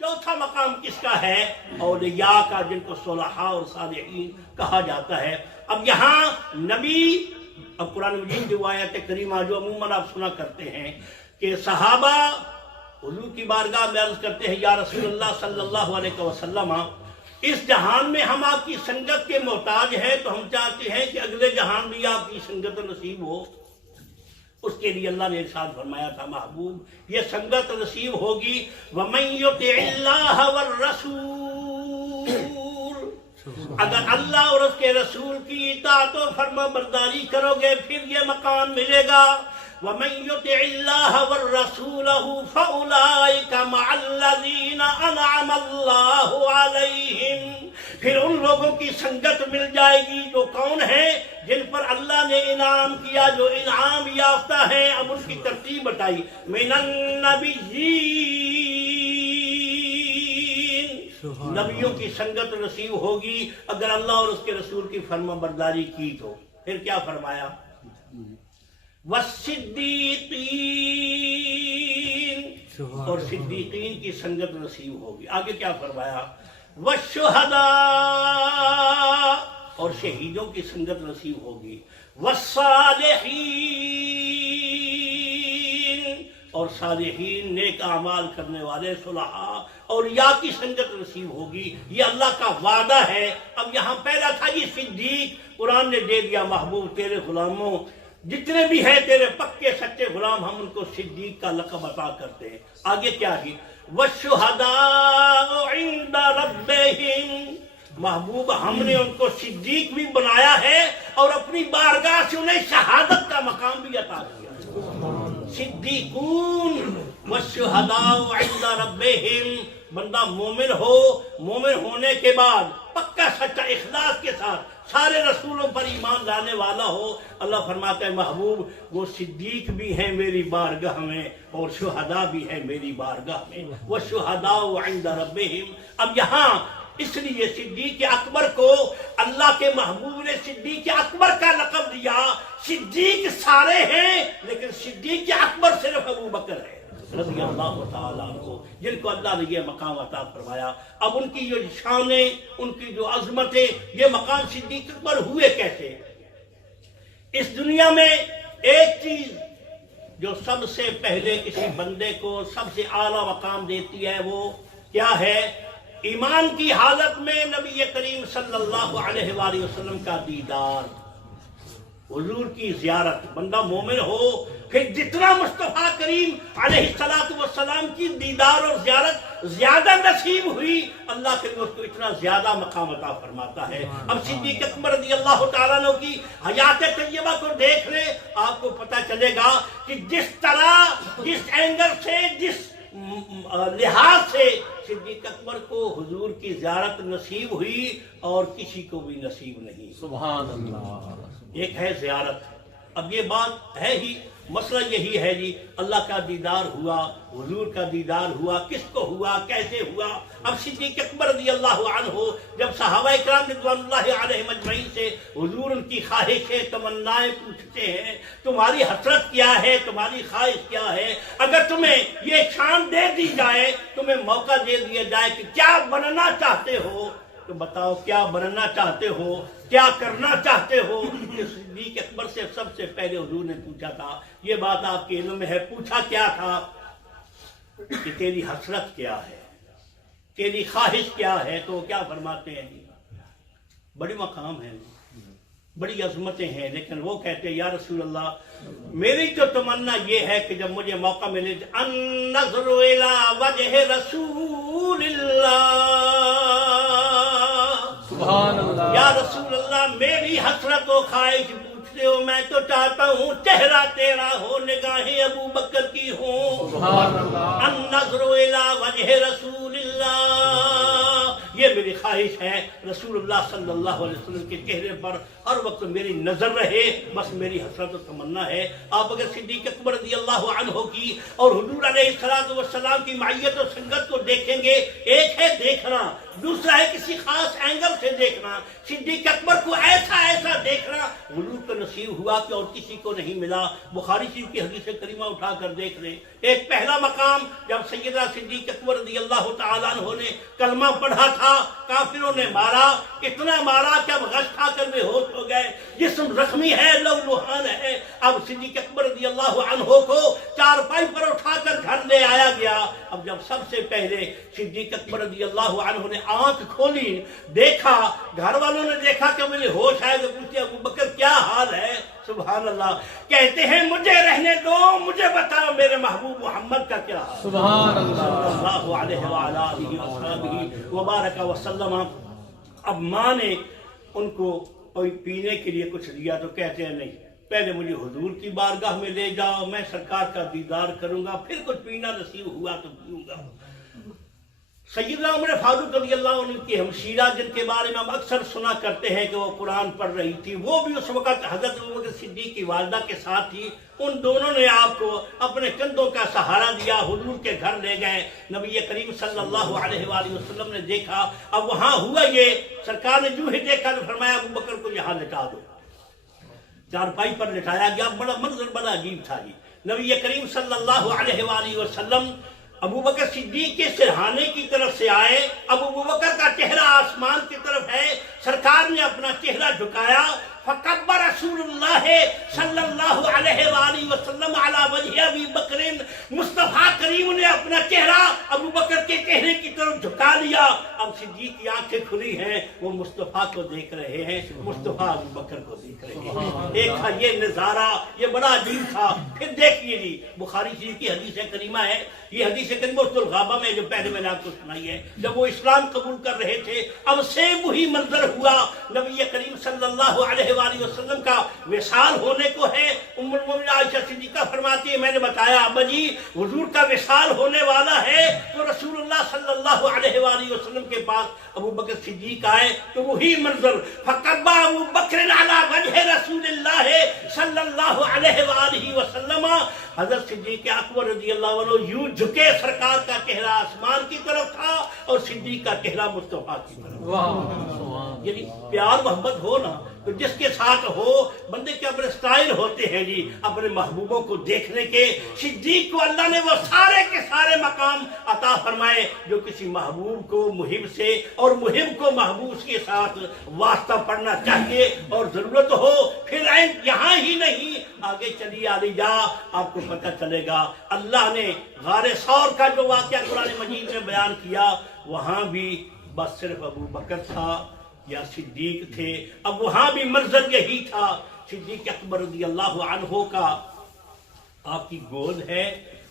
چوتھا مقام کس کا ہے؟ اولیاء کا، جن کو صلحاء اور صالحین کہا جاتا ہے۔ اب یہاں نبی، اب قرآن مجید کی آیت کریمہ جو عموماً آپ سنا کرتے ہیں کہ صحابہ حضور کی بارگاہ میں عرض کرتے ہیں یا رسول اللہ صلی اللہ علیہ وسلم، اس جہان میں ہم آپ کی سنگت کے محتاج ہیں، تو ہم چاہتے ہیں کہ اگلے جہان بھی آپ کی سنگت نصیب ہو۔ اس کے لیے اللہ نے ارشاد فرمایا تھا محبوب یہ سنگت نصیب ہوگی وَمَن يُطِعِ اللَّهَ وَالرَّسُولَ، اگر اللہ اور اس کے رسول کی اطاعت و فرما برداری کرو گے پھر یہ مقام ملے گا۔ وَمَن يُطِعِ اللَّهَ وَالرَّسُولَهُ فَأُولَٰئِكَ مَعَ الَّذِينَ أَنْعَمَ اللَّهُ عَلَيْهِمْ، پھر ان لوگوں کی سنگت مل جائے گی جو کون ہیں؟ جن پر اللہ نے انعام کیا، جو انعام یافتہ ہیں۔ اب اس کی ترتیب بتائی، من النبیین، نبیوں کی سنگت نصیب ہوگی اگر اللہ اور اس کے رسول کی فرما برداری کی تو۔ پھر کیا فرمایا؟ والصدیقین، اور صدیقین کی سنگت نصیب ہوگی۔ آگے کیا فرمایا؟ والشہداء، اور شہیدوں کی سنگت نصیب ہوگی۔ والصالحین، اور صالحین نیک اعمال کرنے والے صلحاء اولیاء کی سنگت نصیب ہوگی۔ یہ اللہ کا وعدہ ہے۔ اب یہاں پہلا تھا یہ صدیق، قرآن نے دے دیا محبوب تیرے غلاموں جتنے بھی ہیں تیرے پکے سچے غلام، ہم ان کو صدیق کا لقب عطا کرتے ہیں۔ آگے کیا ہے؟ وَالشُّهَدَاءُ عِندَ رَبِّهِمْ، محبوب ہم نے ان کو صدیق بھی بنایا ہے اور اپنی بارگاہ سے انہیں شہادت کا مقام بھی عطا کیا۔ صدیقون وَالشُّهَدَاءُ عِندَ رَبِّهِمْ، بندہ مومن ہو، مومن ہونے کے بعد پکا سچا اخلاص کے ساتھ سارے رسولوں پر ایمان لانے والا ہو، اللہ فرماتا ہے محبوب وہ صدیق بھی ہیں میری بارگاہ میں اور شہداء بھی ہیں میری بارگاہ میں۔ وَالشُّهَدَاءُ عِندَ رَبِّهِمْ، اب یہاں اس لیے صدیق اکبر کو اللہ کے محبوب نے صدیق اکبر کا لقب دیا۔ صدیق سارے ہیں لیکن صدیق اکبر صرف ابو بکر ہے رضی اللہ تعالیٰ عنہ، جن کو اللہ نے یہ مقام عطا فرمایا۔ اب ان کی جو شانیں، ان کی جو عظمتیں، یہ مقام صدیق اکبر ہوئے کیسے؟ اس دنیا میں ایک چیز جو سب سے پہلے کسی بندے کو سب سے اعلیٰ مقام دیتی ہے وہ کیا ہے؟ ایمان کی حالت میں نبی کریم صلی اللہ علیہ وآلہ وسلم کا دیدار، حضور کی زیارت۔ بندہ مومن ہو پھر جتنا مصطفیٰ کریم علیہ السلام کی دیدار اور زیارت زیادہ نصیب ہوئی، اللہ کریم اس کو اتنا زیادہ مقام عطا فرماتا ہے۔ اب صدیق اکبر رضی اللہ تعالیٰ عنہ کی حیات طیبہ کو دیکھ لیں، آپ کو پتہ چلے گا کہ جس طرح، جس اینگل سے، جس لحاظ سے صدیق اکبر کو حضور کی زیارت نصیب ہوئی اور کسی کو بھی نصیب نہیں۔ سبحان اللہ۔ ایک ہے زیارت۔ اب یہ بات ہے ہی، مسئلہ یہی ہے جی، اللہ کا دیدار ہوا، حضور کا دیدار ہوا، کس کو ہوا، کیسے ہوا؟ اب صدیق اکبر رضی اللہ عنہ جب صحابہ کرام رضوان اللہ علیہم اجمعین سے حضور ان کی خواہشیں، تمنائیں پوچھتے ہیں، تمہاری حسرت کیا ہے، تمہاری خواہش کیا ہے؟ اگر تمہیں یہ شان دے دی جائے، تمہیں موقع دے دیا جائے کہ کیا بننا چاہتے ہو تو بتاؤ، کیا بننا چاہتے ہو، کیا کرنا چاہتے ہو؟ صدیق اکبر سے سب سے پہلے حضور نے پوچھا تھا، یہ بات آپ کے علم میں ہے، پوچھا کیا تھا کہ تیری حسرت کیا ہے، تیری خواہش کیا ہے؟ تو وہ کیا فرماتے ہیں؟ بڑی مقام ہے، بڑی عظمتیں ہیں، لیکن وہ کہتے ہیں یا رسول اللہ میری تو تمنا یہ ہے کہ جب مجھے موقع ملے النظر الی وجہ رسول اللہ، سبحان اللہ۔ یا رسول اللہ میری حسرت و خواہش پوچھتے ہو، میں تو چاہتا ہوں چہرہ تیرا ہو، نگاہیں ابو بکر کی ہوں۔ سبحان اللہ۔ النظر الی وجہ رسول اللہ، یہ میری خواہش خواہش ہے رسول اللہ صلی اللہ علیہ وسلم کے چہرے پر ہر وقت میری نظر رہے، بس میری حسرت و تمنا ہے۔ آپ اگر صدیق اکبر رضی اللہ عنہ کی اور حضور علیہ السلام کی معیت و سنگت کو دیکھیں گے، ایک ہے دیکھنا، دوسرا ہے کسی خاص اینگل سے دیکھنا۔ صدیق اکبر کو ایسا دیکھنا حضور کو نصیب ہوا کہ اور کسی کو نہیں ملا۔ بخاری شریف کی حدیث کریمہ اٹھا کر دیکھ لیں۔ ایک پہلا مقام جب سیدنا صدیق اکبر رضی اللہ تعالیٰ عنہ نے کلمہ پڑھا تھا، کافروں نے مارا، اتنا مارا کہ اب غش کھا کر بے ہوش ہو گئے، جسم زخمی ہے، لو لوہان ہے۔ اب صدیق اکبر رضی اللہ عنہ کو چارپائی پر اٹھا کر گھر لے آیا گیا۔ اب جب سب سے پہلے صدیق اکبر رضی اللہ عنہ نے آنکھ کھولی، دیکھا، گھر والوں نے دیکھا کہ مجھے ہوش آئے تو پوچھتے ابو بکر کیا حال ہے؟ سبحان اللہ، کہتے ہیں مجھے رہنے دو، مجھے بتاؤ میرے محبوب محمد کا کیا حال؟ سبحان اللہ، صلی اللہ علیہ وعلیٰ آلہ وصحبہ وبارک وسلم۔ اب ماں نے ان کو کوئی پینے کے لیے کچھ دیا تو کہتے ہیں نہیں، پہلے مجھے حضور کی بارگاہ میں لے جاؤ، میں سرکار کا دیدار کروں گا، پھر کچھ پینا نصیب ہوا تو پیوں گا۔ سیدنا عمر فاروق رضی اللہ عنہ کی ہمشیرہ جن کے بارے میں ہم اکثر سنا کرتے ہیں کہ وہ قرآن پڑھ رہی تھی، وہ بھی اس وقت حضرت ابوبکر صدیق کی والدہ کے ساتھ تھی۔ ان دونوں نے آپ کو اپنے کندھوں کا سہارا دیا، حضور کے گھر لے گئے۔ نبی کریم صلی اللہ علیہ وآلہ وسلم نے دیکھا، اب وہاں ہوا یہ، سرکار نے جو ہی دیکھا تو فرمایا ابوبکر کو یہاں لٹا دو۔ چارپائی پر لٹایا گیا، بڑا منظر بڑا عجیب تھا جی۔ نبی کریم صلی اللہ علیہ وآلہ وسلم ابوبکر صدیق کے سرہانے کی طرف سے آئے، اب ابوبکر کا چہرہ آسمان کی طرف ہے، سرکار نے اپنا چہرہ جھکایا، فکبر رسول اللہ صلی اللہ علیہ وآلہ وسلم علی وجہ ابی بکر، مصطفیٰ کریم نے اپنا چہرہ ابو بکر کے چہرے کی طرف جھکا لیا۔ اب صدیق کی آنکھیں کھلی ہیں، وہ مصطفیٰ کو دیکھ رہے ہیں، مصطفیٰ ابو بکر کو دیکھ رہے ہیں۔ ایک تھا یہ نظارہ، یہ بڑا عجیب تھا۔ پھر دیکھیے جی، بخاری شریف کی حدیث کریمہ ہے، یہ حدیث کریمہ الغابہ میں جو پہلے میں نے آپ کو سنائی ہے، جب وہ اسلام قبول کر رہے تھے، اب سیم وہی منظر ہوا۔ نبی کریم صلی اللہ علیہ وآلہ وسلم کا وصال ہونے کو ہے۔ ام المومنین عائشہ صدیقہ فرماتی ہے، میں نے بتایا ابا جی حضور کا وصال ہونے والا ہے، تو رسول اللہ صلی اللہ علیہ وآلہ وسلم کے پاس ابو بکر صدیق آئے تو وہی منظر، فقبا ابو بکر علی وجہ رسول اللہ صلی اللہ علیہ وآلہ وسلم۔ حضرت صدیق اکبر رضی اللہ عنہ یوں جھکے، سرکار کا چہرہ آسمان کی طرف تھا اور صدیق کا چہرہ مصطفیٰ کی طرف۔ یعنی پیار محبت ہو نا تو جس کے ساتھ ہو، بندے کے اپنے سٹائل ہوتے ہیں جی اپنے محبوبوں کو دیکھنے کے۔ صدیق کو اللہ نے وہ سارے کے سارے مقام عطا فرمائے جو کسی محبوب کو محب سے اور محب کو محبوب کے ساتھ واسطہ پڑھنا چاہیے، اور ضرورت ہو پھر یہاں ہی نہیں آگے چلی علی جا، آپ کو پتہ چلے گا۔ اللہ نے غار ثور کا جو واقعہ قرآن مجید میں بیان کیا، وہاں بھی بس صرف ابو بکر تھا یا صدیق تھے، اب وہاں بھی منظر یہی تھا۔ صدیق اکبر رضی اللہ عنہ کا آپ کی گود ہے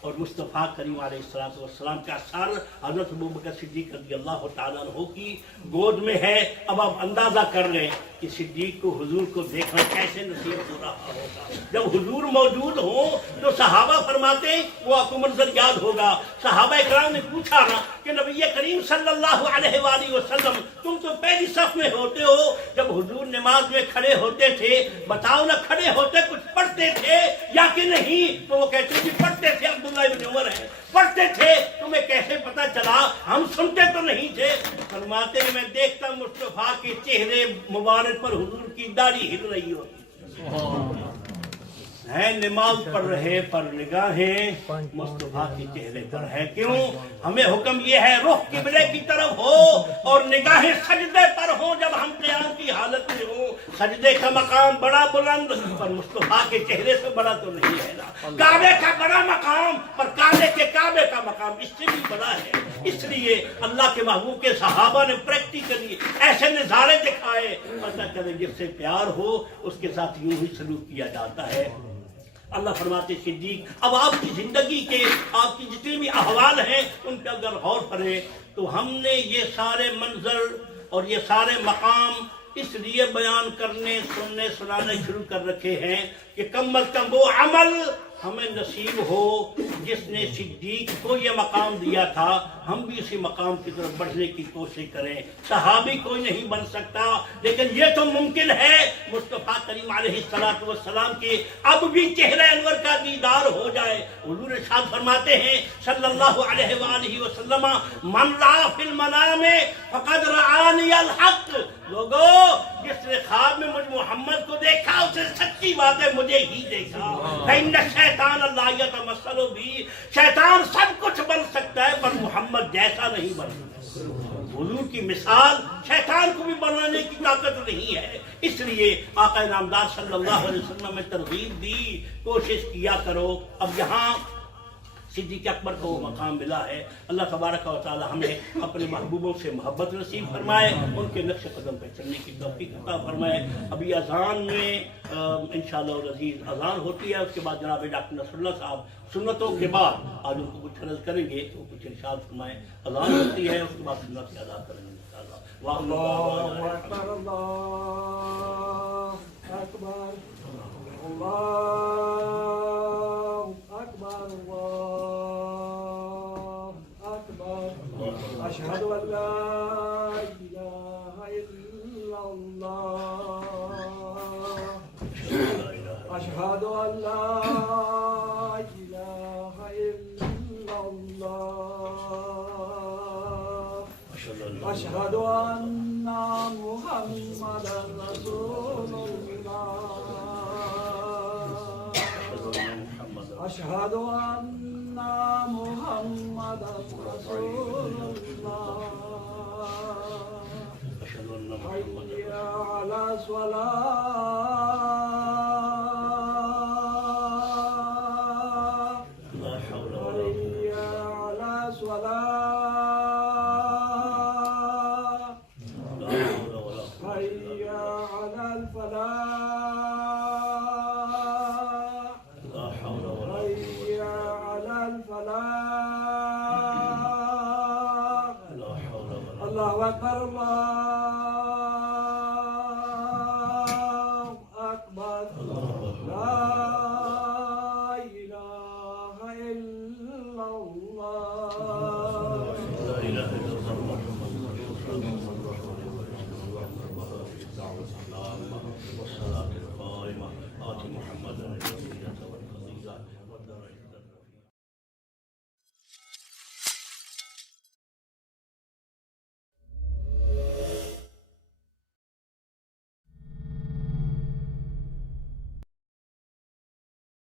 اور مصطفیٰ کریم علیہ السلام کا سر حضرت ابوبکر صدیق رضی اللہ تعالیٰ عنہ کی گود میں ہے۔ اب آپ اندازہ کر لیں کہ صدیق کو حضور کو دیکھنا کیسے نصیب ہو رہا ہوگا۔ جب حضور موجود ہوں تو صحابہ فرماتے ہیں وہ آپ کو منظر یاد ہوگا۔ صحابہ اکرام نے پوچھا نا کہ نبی کریم صلی اللہ علیہ وآلہ وسلم تم تو پہلی صف میں ہوتے ہو، جب حضور نماز میں کھڑے ہوتے تھے بتاؤ نا، کھڑے ہوتے کچھ پڑھتے تھے یا کہ نہیں؟ تو وہ کہتے ہیں پڑھتے تھے، عبداللہ ابن عمر ہے، پڑھتے تھے، تمہیں کیسے پتا چلا؟ ہم سنتے تو نہیں تھے۔ فرماتے ہیں میں دیکھتا مصطفیٰ کے چہرے مبارک پر حضور کی داڑھی ہل رہی ہوتی ہے، نماز پڑھ رہے پر نگاہیں مصطفیٰ کے چہرے پر ہے۔ کیوں؟ ہمیں حکم یہ ہے رخ قبلے کی طرف ہو اور نگاہیں سجدے پر ہوں۔ جب ہم قیام کی حالت میں ہوں، سجدے کا مقام بڑا بلند پر مصطفیٰ کے چہرے سے بڑا تو نہیں ہے نا۔ کعبے کا بڑا مقام پر کعبے کا مقام اس سے بھی بڑا ہے۔ اس لیے اللہ کے محبوب کے صحابہ نے پریکٹیکلی ایسے نظارے دکھائے، پتہ چلے جس سے پیار ہو اس کے ساتھ یوں ہی سلوک کیا جاتا ہے۔ اللہ فرماتے صدیق، اب آپ کی زندگی کے آپ کی جتنے بھی احوال ہیں ان پہ اگر غور کریں تو ہم نے یہ سارے منظر اور یہ سارے مقام اس لیے بیان کرنے سننے سنانے شروع کر رکھے ہیں کہ کم از کم وہ عمل ہمیں نصیب ہو جس نے صدیق کو یہ مقام دیا تھا، ہم بھی اسی مقام کی طرف بڑھنے کی کوشش کریں۔ صحابی کوئی نہیں بن سکتا، لیکن یہ تو ممکن ہے مصطفیٰ کریم علیہ السلام کے اب بھی چہرہ انور کا دیدار ہو جائے۔ حضور ارشاد فرماتے ہیں صلی اللہ علیہ وآلہ وسلم، من رأى فی المنام فقد رآنی الحق، لوگو جس نے خواب میں مجھ محمد کو دیکھا اسے سچی بات ہے مجھے ہی دیکھا۔ فإن الشیطان لا یتمثل بھی، شیطان سب کچھ بن سکتا ہے پر محمد جیسا نہیں بن سکتا۔ حضور کی مثال شیطان کو بھی بنانے کی طاقت نہیں ہے، اس لیے آقا نامدار صلی اللہ علیہ وسلم میں ترغیب دی، کوشش کیا کرو۔ اب یہاں صدیق اکبر کو وہ مقام ملا ہے۔ اللہ تبارک و تعالی ہمیں اپنے محبوبوں سے محبت نصیب فرمائے، ان کے نقش قدم پہ چلنے کی توفیق عطا فرمائے۔ ابھی اذان میں انشاءاللہ العزیز اذان ہوتی ہے، اس کے بعد جناب ڈاکٹر نصر اللہ صاحب سنتوں کے بعد آج ان کو کچھ عرض کریں گے تو کچھ ارشاد فرمائیں۔ اذان ہوتی ہے، اس کے بعد سنت سے ادا کریں گے انشاءاللہ۔ اللہ اکبر، اللہ اکبر، اللہ اکبر، اللہ اکبر، اشہد ان لا الہ الا اللہ، اشہد ان لا الہ الا اللہ، اشہد ان محمدا رسول اللہ، اشہد ان محمدا رسول اللہ، حی علی الصلاۃ، حی علی الصلاۃ، حی علی الفلاح، حی علی الفلاح، اللہ اکبر، اللہ